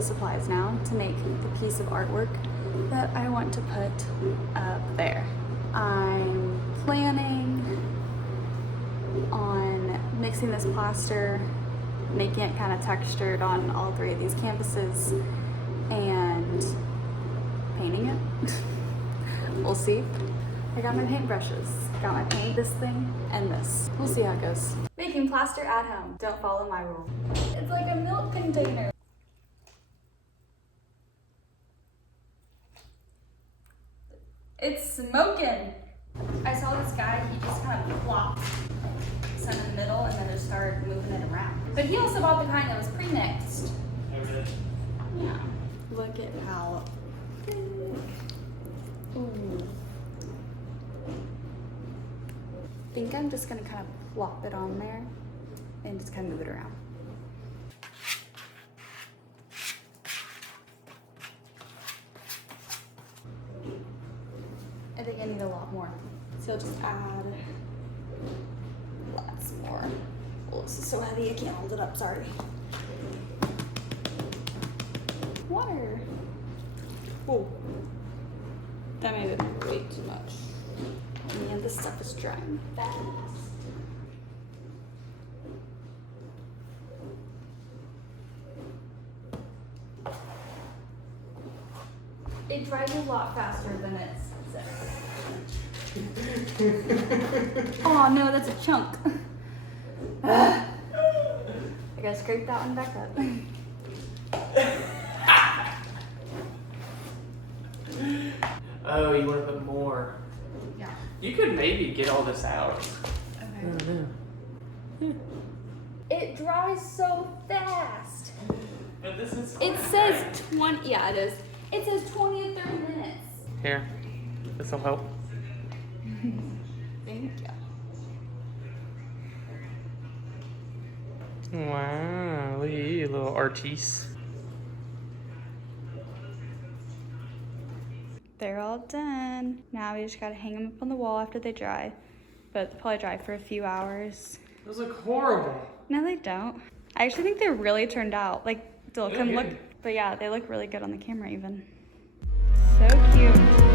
the supplies now to make the piece of artwork that I want to put up there. I'm planning on mixing this plaster, making it kind of textured on all 3 of these canvases, and painting it. We'll see. I got my paintbrushes, got my paint, this thing, and this. We'll see how it goes. Making plaster at home. Don't follow my rule. It's like a milk container. It's smoking. I saw this guy, he just kind of plopped some in the middle and then just started moving it around. But he also bought the kind that was pre-mixed. Oh, really? Yeah. Look at how thick. Ooh. I think I'm just gonna kind of plop it on there and just kind of move it around. I think I need a lot more. So I'll just add lots more. Oh, this is so heavy, I can't hold it up, sorry. Water. Oh, that made it way too much. Man, this stuff is drying fast. It dries a lot faster than it says. Oh no, that's a chunk. I gotta scrape that one back up. Oh, you want to put more? Yeah. You could maybe get all this out. Okay. It dries so fast. But this is. It says 20. Yeah, it is. It says 20 to 30 minutes. Here, this will help. Thank you. Wow, look at you, little artiste. They're all done. Now we just gotta hang them up on the wall after they dry. But they'll probably dry for a few hours. Those look horrible. No, they don't. I actually think they're really turned out. Like, they'll come look, good. but yeah, they look really good on the camera even. So cute.